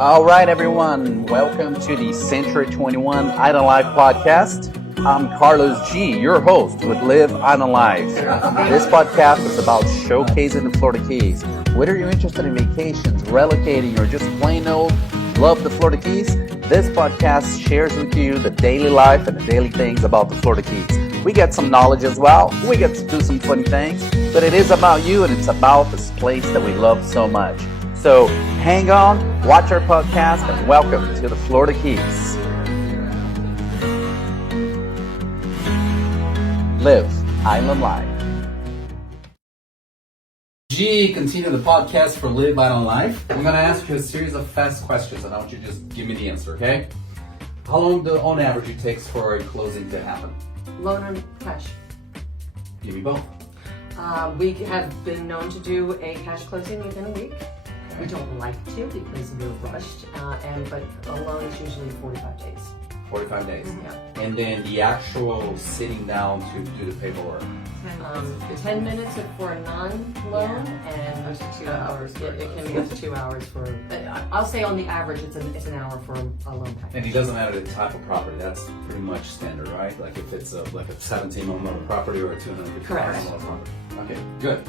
All right, everyone. Welcome to the C21 Island Life podcast. I'm Carlos G., your host with Live Island Life. This podcast is about showcasing the Florida Keys. Whether you're interested in vacations, relocating, or just plain old love the Florida Keys, this podcast shares with you the daily life and the daily things about the Florida Keys. We get some knowledge as well. We get to do some funny things, but it is about you and it's about this place that we love so much. So hang on, watch our podcast, and welcome to the Florida Keys. Live Island Life. G, continue the podcast for Live Island Life. I'm going to ask you a series of fast questions, and I want you to just give me the answer, okay? How long on average it takes for a closing to happen? Loan or cash? Give me both. We have been known to do a cash closing within a week. We don't like to because we're rushed, but a loan is usually 45 days. 45 days. Yeah. And then the actual sitting down to do the paperwork. 10 minutes for a non-loan, and up to 2 hours. It can be up to 2 hours for. I'll say on the average, it's an hour for a loan package. And it doesn't matter the type of property. That's pretty much standard, right? Like if it's like a 17 million property or a 250 million property. Okay, good.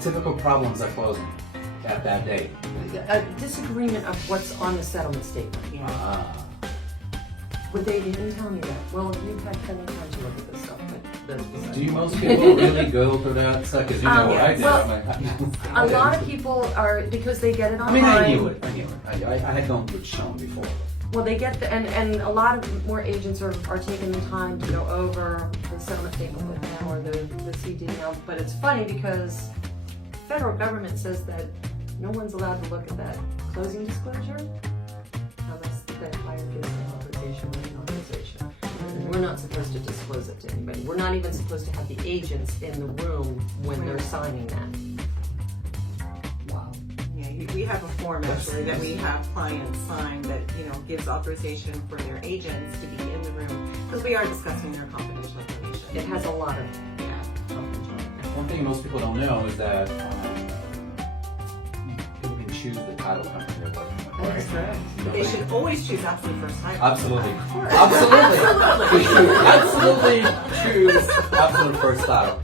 Typical problems at closing at that day. A disagreement of what's on the settlement statement. But they didn't tell me that. Well, you've had plenty of time to look at this stuff. But do most people really go through that stuff? Because you know what I did. Well, a lot of people are, because they get it online. I knew it. I had gone through Sean before. Well, they get and a lot of more agents are taking the time to go over the settlement statement with them or the CD now. But it's funny because the federal government says that no one's allowed to look at that closing disclosure unless the buyer gives them authorization or non-authorization. And we're not supposed to disclose it to anybody. We're not even supposed to have the agents in the room when they're signing that. Wow. Yeah, we have a form actually that we have clients sign that gives authorization for their agents to be in the room because we are discussing their confidential information. It has a lot of confidential. One thing most people don't know is that people can choose the title company they're working with. That's correct. They should always choose absolute first title. Absolutely. Of course. Absolutely choose absolute first title.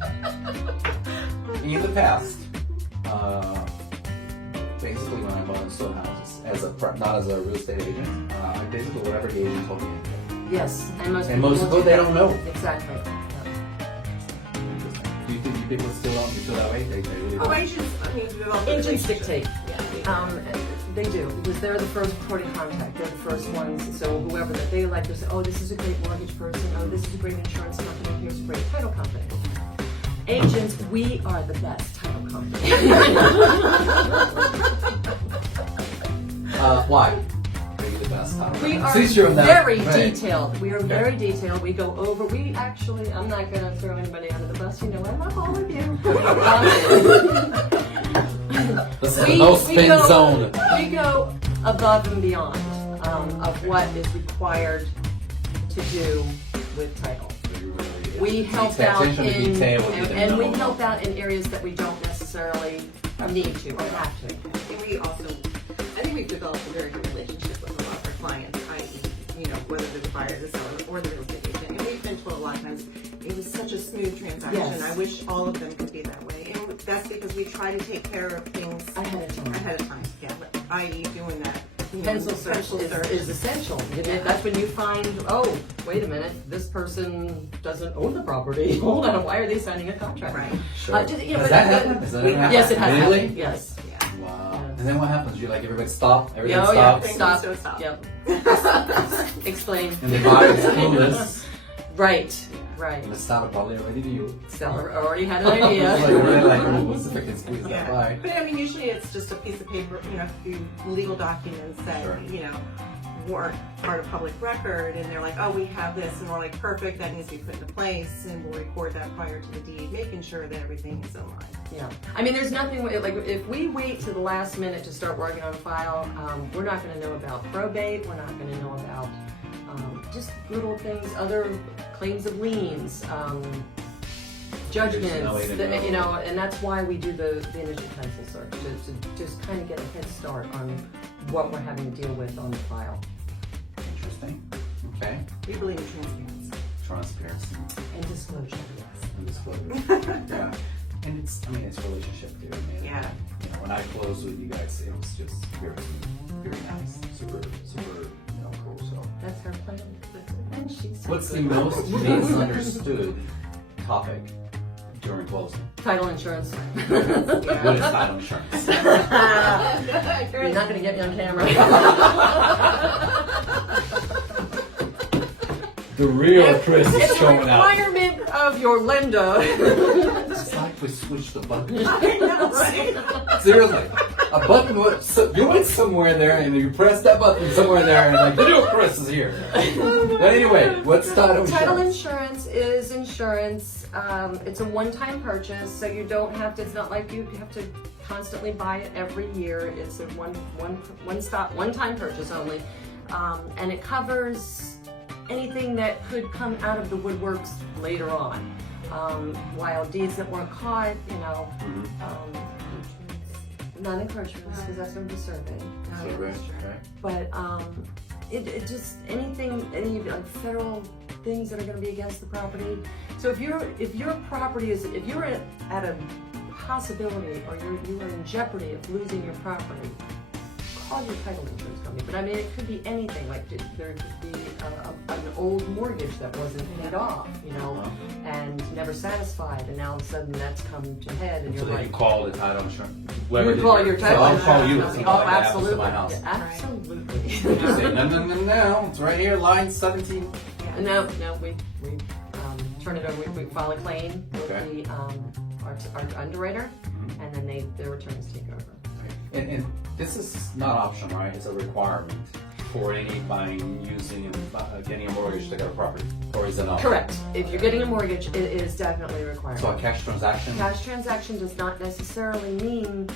In the past, basically when I bought and sold houses, not as a real estate agent, I basically whatever the agent told me. Yes, and most people they don't know. Exactly. Do you think people still don't feel that way? They really don't. Agents dictate. They do, because they're the first point of contact. They're the first ones. So whoever that they like, they say, "Oh, this is a great mortgage person. Oh, this is a great insurance company. Here's a great title company." Agents, we are the best title company. Why? Are you the best title company? We are very detailed. We are very detailed. We go over. We actually, I'm not going to throw anybody under the bus. I love all of you. This is no spin zone. We go above and beyond of what is required to do with title. We help out and we help out in areas that we don't necessarily need to or have to. And I think we've developed a very good relationship with a lot of our clients, i.e., whether they're the buyer, the seller, or the real estate agent. And we've been told a lot of times it was such a smooth transaction. Yes. I wish all of them could be that way. And that's because we try to take care of things ahead of time. Yeah, i.e., doing that. Pencil search is essential. That's when you find, oh, wait a minute, this person doesn't own the property. Hold on, why are they signing a contract? Right. Sure. Has that happened? Yes, it has really? happened. Yes. Yeah. Wow. Yes. And then what happens? You everybody stop? Everything Stop. Yep. Explain. And the buyer's clueless. Right. And the seller probably already knew. Seller already had an idea. What's the freaking squeeze that buy? But usually it's just a piece of paper, a few legal documents that, weren't part of public record, and they're like, oh, we have this, and we're like, perfect, that needs to be put into place, and we'll record that prior to the deed, making sure that everything is in line. Yeah. There's nothing, if we wait to the last minute to start working on a file, we're not going to know about probate, we're not going to know about just little things, other claims of liens, judgments, and that's why we do the initial pencil search, to just kind of get a head start on what we're having to deal with on the file. Interesting. Okay. We believe in transparency. Transparency And disclosure, yes. and disclosure. Yeah. And it's relationship too. I mean, Yeah. You know, when I closed with you guys, it was just very nice. Super, cool. So. That's her plan. And she's What's the most misunderstood topic during closing? title insurance. What is title insurance? You're not going to get me on camera. The real Chris is It's a showing up. requirement of your lender. It's like we switched the button. I know, right? Seriously. A button was, so you went somewhere there and you pressed that button somewhere there and like, the new Chris is here. But anyway, what's title insurance? Title insurance is insurance. It's a one-time purchase, so you don't have to, it's not like you have to constantly buy it every year. It's a one-time purchase only. And it covers anything that could come out of the woodworks later on. Wild deeds that weren't caught, not encroachments, because that's from the survey. Okay. But it just any federal things that are going to be against the property. So if your property is, if you're at a possibility or you are in jeopardy of losing your property, call your title insurance company. But I mean, it could be anything. Like there could be an old mortgage that wasn't paid off, and never satisfied, and now all of a sudden that's come to head, and So you're then like, you call the title insurance. you would call your title So I'll insurance call you if company. something Oh, like that happens to absolutely, my house. yeah, absolutely. You just say, no, it's right here, line 17. No, we turn it over. We file a claim with Okay. our underwriter, and then their attorneys take over. And this is not optional, right? It's a requirement for anybody using and getting a mortgage to get a property, or is it not? Correct. If you're getting a mortgage, it is definitely a requirement. So a cash transaction? Cash transaction does not necessarily mean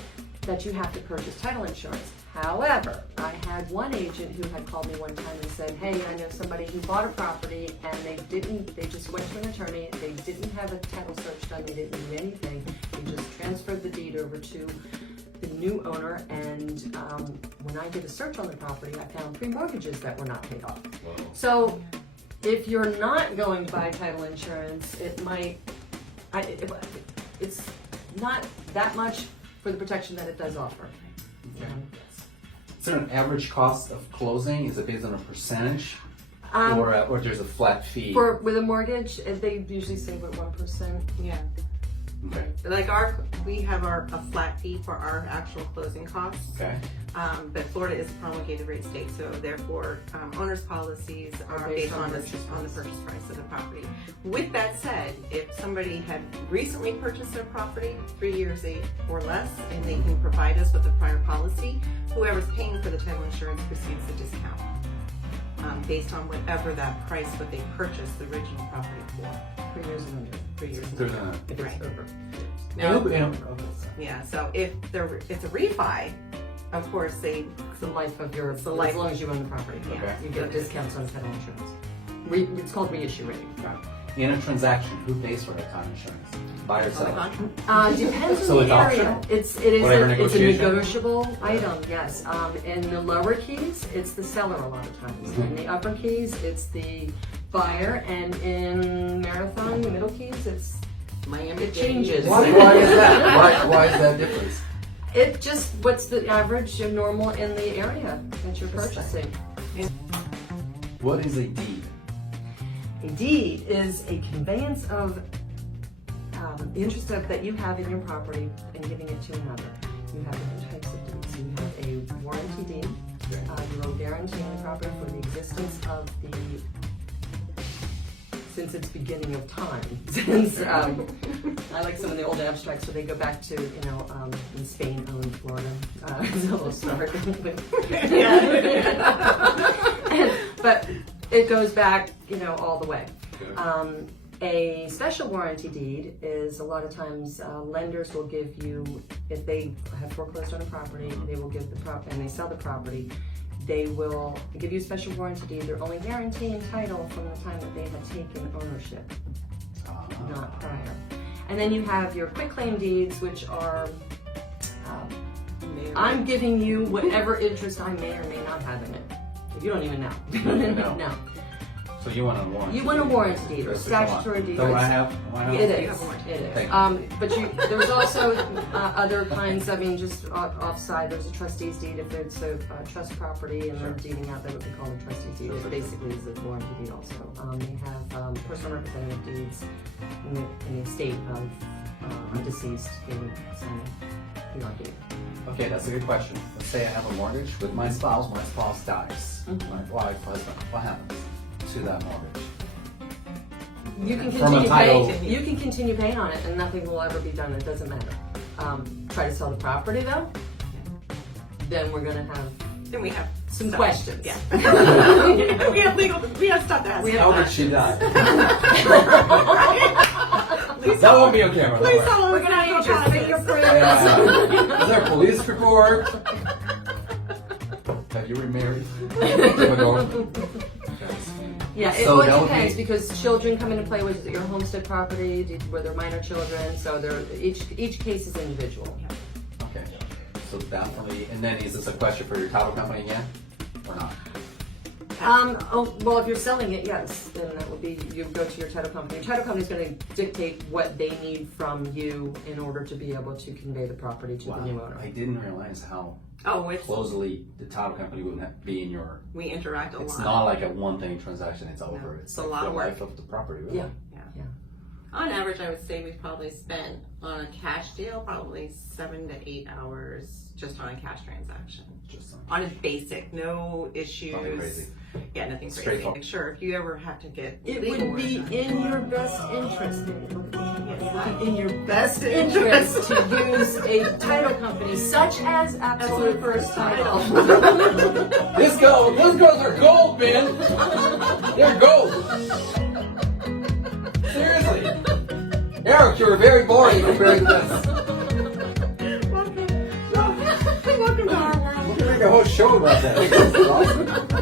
that you have to purchase title insurance. However, I had one agent who had called me one time and said, hey, I know somebody who bought a property and they just went to an attorney, they didn't have a title search done, they didn't need anything, they just transferred the deed over to the new owner, and when I did a search on the property, I found 3 mortgages that were not paid off. Whoa. So if you're not going to buy title insurance, it's not that much for the protection that it does offer. Okay. Is there an average cost of closing? Is it based on a percentage? Or there's a flat fee? With a mortgage, they usually say what 1%. Yeah. Okay. Like we have a flat fee for our actual closing costs. Okay. But Florida is a promulgated rate state, so therefore owners' policies are based on the purchase price of the property. With that said, if somebody had recently purchased their property 3 years or less, and they can provide us with a prior policy, whoever's paying for the title insurance receives the discount based on whatever that price what they purchased the original property for. 3 years and under. 3 years. There's a, If it's over. Yeah, so if it's a refi, of course It's the life of your, the as life. long as you own the property. Okay. You get discounts on title insurance. It's called reissue rate. in a transaction, who pays for that title insurance? Buyer or seller? Depends So on it's the area. optional? It's a negotiation? negotiable item, yes. In the lower keys, it's the seller a lot of times. In the upper keys, it's the buyer, and in Marathon, the middle keys, it's Miami. it changes. Why is that? Why is that difference? It just what's the average and normal in the area that you're purchasing. What is a deed? A deed is a conveyance of interest that you have in your property and giving it to another. You have different types of deeds. You have a warranty deed. You are guaranteeing the property for the existence of since its beginning of time. Since I like some of the old abstracts where they go back to in Spain owned Florida. So we'll start but it goes back all the way. A special warranty deed is a lot of times lenders will give you, if they have foreclosed on a property, they will give the property and they sell the property. They will give you a special warranty deed. They're only guaranteeing title from the time that they have taken ownership, not prior. And then you have your quitclaim deeds, which are I'm giving you whatever interest I may or may not have in it. You don't even know. You don't even know. No. So you want a warranty? You want a warranty deed, or Just to go on. statutory deed. Don't I have one? It is. It is. Thank But there's also other kinds. I mean, just offside. There's a trustee's deed if it's a trust property, and Sure. they're deeding out. That would be called a trustee's deed. It basically is a warranty deed. Also, they have personal representative deeds in the estate of a deceased. They would sign a PRD. Okay, that's a good question. Let's say I have a mortgage with my spouse dies. Mhm. My wife, husband. What happens to that mortgage? You can From a continue title- paying. You can continue paying on it, and nothing will ever be done. It doesn't matter. Try to sell the property though, then we're gonna have Then we have some stuff. questions. Yeah. we have stuff to ask. We have How that. did she die? Please That won't be on camera. Please don't worry. tell us We're gonna need your process. fingerprints. Yeah. Is there a police report? Have you remarried? Yeah, So it that would depends be- because children come into play with your homestead property, where they're minor children. So each case is individual. Okay. So definitely, and then is this a question for your title company again, or not? Well, if you're selling it, yes, then that would be you go to your title company. Your title company is going to dictate what they need from you in order to be able to convey the property to the new owner. I didn't realize how Oh, it's, closely the title company would be in your. we interact a It's lot. not like a one-thing transaction. It's over. No, It's it's a like lot the of work. life of the property. Really. Yeah. On average, I would say we've probably spent on a cash deal probably 7 to 8 hours just on a cash transaction. Just On a basic, no issues. Nothing crazy. Yeah, nothing crazy. Straightforward. Sure, if you ever have to get It legal would be work in your best interest. In your best Best interest to use a title company such as Absolute First Title. Those girls are gold, man. They're gold. Seriously. Eric, you're very boring compared to this. Welcome to our world. We're gonna make a whole show about that.